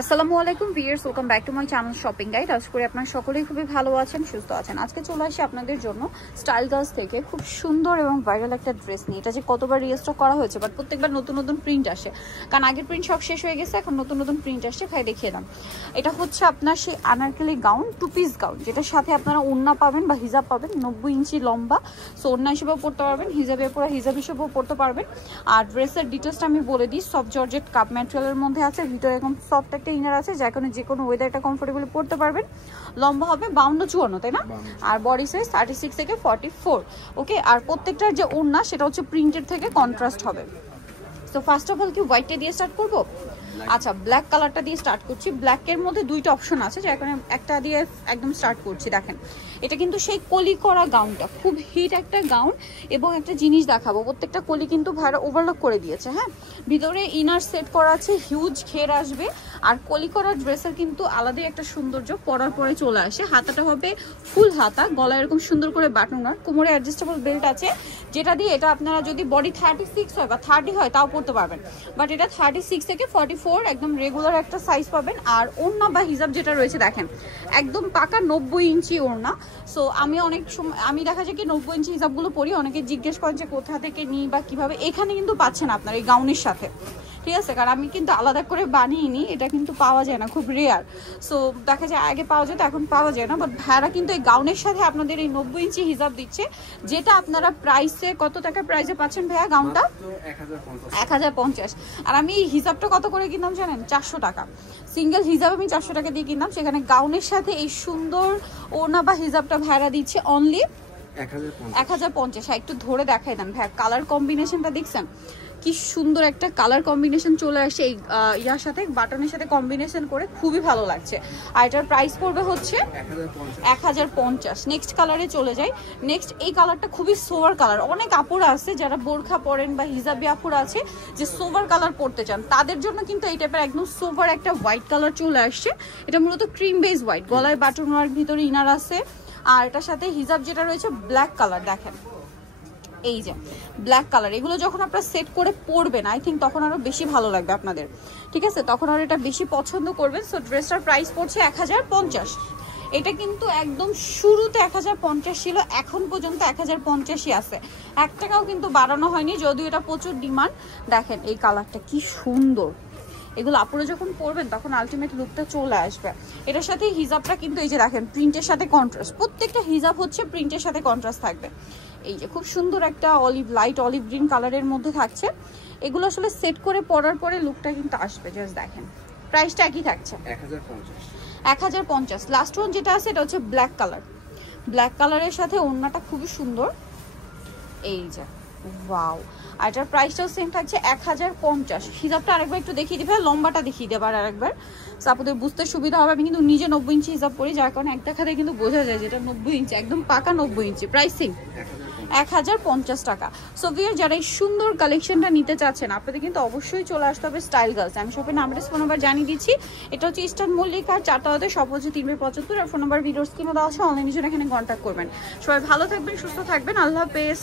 আসসালামু আলাইকুম viewers, welcome back to my channel shopping guide. আশা করি আপনারা সকলেই খুবই ভালো আছেন, সুস্থ আছেন। আজকে চলে আসি আপনাদের জন্য স্টাইল গার্লস থেকে খুব সুন্দর এবং ভাইরাল একটা ড্রেস নিয়ে। এটা যে কতবার রিস্টক করা হয়েছে, বাট প্রত্যেকবার নতুন নতুন প্রিন্ট আসে, কারণ আগের প্রিন্ট সব শেষ হয়ে গেছে, এখন নতুন নতুন প্রিন্ট আসছে। ভাই দেখিয়ে দাম। এটা হচ্ছে আপনার সেই anarkali gown, two piece gown, যেটার সাথে আপনারা ওড়না পাবেন বা হিজাব পাবেন। 90 ইঞ্চি লম্বা, সো ওড়না হিসেবেও পড়তে পারবেন, হিজাবে পুরো হিজাব হিসেবেও পড়তে পারবেন। আর ড্রেসের ডিটেলসটা আমি বলে দিই। সফট জর্জেট কাপ ম্যাটেরিয়ালের মধ্যে আছে, ভিতরে এরকম সফট একটা ইনার আছে, যা যে কোনো ওয়েদারটা কমফোর্টেবলি পড়তে পারবেন। লম্বা হবে 52-54, তাই না? আর বডি সাইজ 36 থেকে 44। ওকে, আর প্রত্যেকটার যে ওড়না সেটা হচ্ছে প্রিন্টের থেকে কন্ট্রাস্ট হবে। তো ফার্স্ট অফ অল কি হোয়াইটটা দিয়ে স্টার্ট করবো? আচ্ছা, ব্ল্যাক কালারটা দিয়ে স্টার্ট করছি। ব্ল্যাকের মধ্যে দুইটা অপশন আছে, যে এখানে একটা দিয়ে একদম স্টার্ট করছি। দেখেন, এটা কিন্তু সেই কলি করা গাউনটা, খুব হিট একটা গাউন। এবং একটা জিনিস দেখাবো, প্রত্যেকটা কলি কিন্তু ভাইরা ওভারলক করে দিয়েছে। হ্যাঁ, ভিতরে ইনার সেট করা আছে, হিউজ ঘের আসবে। আর কলি করা ড্রেসের কিন্তু আলাদাই একটা সৌন্দর্য পরার পরে চলে আসে। হাতাটা হবে ফুল হাতা, গলা এরকম সুন্দর করে বাটন, কোমরে অ্যাডজাস্টেবল বেল্ট আছে, যেটা দিয়ে এটা আপনারা যদি বডি 36 হয় বা 30 হয় তাও পরতে পারবেন। বাট এটা 36 থেকে 44 একদম রেগুলার একটা সাইজ পাবেন। আর ওড়না বা হিজাব যেটা রয়েছে দেখেন, একদম পাকা 90 ইঞ্চি ওড়না। সো আমি অনেক সময় আমি দেখা যায় কি 90 ইঞ্চি হিজাবগুলো পরি, অনেকে জিজ্ঞেস করেন যে কোথা থেকে নিই বা কিভাবে। এখানে কিন্তু পাচ্ছেন আপনার এই গাউনের সাথে, ঠিক আছে? কারণ আমি কিন্তু আলাদা করে বানিয়ে নিই, এটা কিন্তু পাওয়া যায় না, খুব রেয়ার। সো দেখা যায় আগে পাওয়া যেত, এখন পাওয়া যায় না। বাট ভাড়া কিন্তু এই গাউনের সাথে আপনাদের এই 90 ইঞ্চি হিজাব দিচ্ছে, যেটা আপনারা প্রাইসে কত টাকা প্রাইসে পাচ্ছেন ভাইয়া? গাউনটা 1050। আর আমি এই হিজাবটা কত করে কিনলাম জানেন? 400 টাকা। সিঙ্গেল হিজাব আমি 400 টাকা দিয়ে কিনলাম, সেখানে গাউনের সাথে এই সুন্দর ওড়না বা হিজাবটা ভাড়া দিচ্ছে অনলি 1050। একটু ধরে দেখাই দেন ভাইয়া, কালার কম্বিনেশনটা দেখছেন কি সুন্দর একটা কালার কম্বিনেশন চলে আসে এই ইয়ার সাথে, বাটনের সাথে কম্বিনেশন করে, খুবই ভালো লাগছে। আর এটার প্রাইস পড়বে হচ্ছে 1050। নেক্সট কালারে চলে যাই। নেক্সট এই কালারটা খুবই সোভার কালার। অনেক আপুরা আছে যারা বোরখা পরেন বা হিজাবি আপুরা আছে যে সোভার কালার পরতে চান, তাদের জন্য কিন্তু এই টাইপের একদম সোভার একটা হোয়াইট কালার চলে আসছে। এটা মূলত ক্রিম বেস হোয়াইট, গলায় বাটন ওয়ার্ক, ভিতরে ইনার আছে। আর এটার সাথে হিজাব যেটা রয়েছে ব্ল্যাক কালার, দেখেন এই যে ব্ল্যাক কালার। এগুলো যখন আপনারা সেট করে পরবেন, আই থিঙ্ক তখন আরো বেশি ভালো লাগবে আপনাদের, ঠিক আছে? তখন আরো এটা বেশি পছন্দ করবেন। সো ড্রেসটার প্রাইস পড়ছে 1050। এটা কিন্তু একদম শুরুতে 1050 ছিল, এখন পর্যন্ত 1050ই আছে, 1 টাকাও কিন্তু বাড়ানো হয়নি, যদিও এটা প্রচুর ডিমান্ড। দেখেন এই কালারটা কি সুন্দর, এগুলো আপুরা যখন পরবেন তখন আলটিমেট লুকটা চলে আসবে। এটার সাথে হিজাবটা কিন্তু এই যে দেখেন প্রিন্টের সাথে কন্ট্রাস্ট, প্রত্যেকটা হিজাব হচ্ছে প্রিন্টের সাথে কন্ট্রাস্ট থাকবে। এই যে খুব সুন্দর একটা অলিভ, লাইট অলিভ গ্রিন কালারের মধ্যে থাকছে। এগুলো আসলে সেট করে পরার পরে লুকটা কিন্তু আসবে। জাস্ট দেখেন, প্রাইসটা একই থাকছে 1050। লাস্ট ওয়ান যেটা আছে এটা হচ্ছে ব্ল্যাক কালার। ব্ল্যাক কালারের সাথে ওড়নাটা খুবই সুন্দর, এই যে ওয়াও। আর এটার প্রাইসটাও সেম থাকছে 1050। হিজাবটা আরেকবার একটু দেখিয়ে দিবে, লম্বাটা দেখিয়ে দেবার আরেকবার, আপনাদের বুঝতে সুবিধা হবে। আমি কিন্তু নিজে 90 ইঞ্চি হিসাব করি, যার কারণে এক দেখাতে কিন্তু বোঝা যায় যেটা 90 ইঞ্চি, একদম পাকা 90 ইঞ্চি। প্রাইসিং 1050 টাকা। সো ভিউয়ার, যারা এই সুন্দর কালেকশনটা নিতে চাচ্ছেন আপনাদের কিন্তু অবশ্যই চলে আসতে হবে স্টাইল গার্লস। আমি শপের নাম্বার ফোন নাম্বার জানিয়ে দিচ্ছি। এটা হচ্ছে ইস্টার্ন মল্লিকার 4তলাতে, শপ হচ্ছে 375। আর ফোন নাম্বার ভিডিওর স্ক্রিনে দেওয়া আছে, অনলাইনে জন্য এখানে কন্ট্যাক্ট করবেন। সবাই ভালো থাকবেন, সুস্থ থাকবেন, আল্লাহ হাফেজ।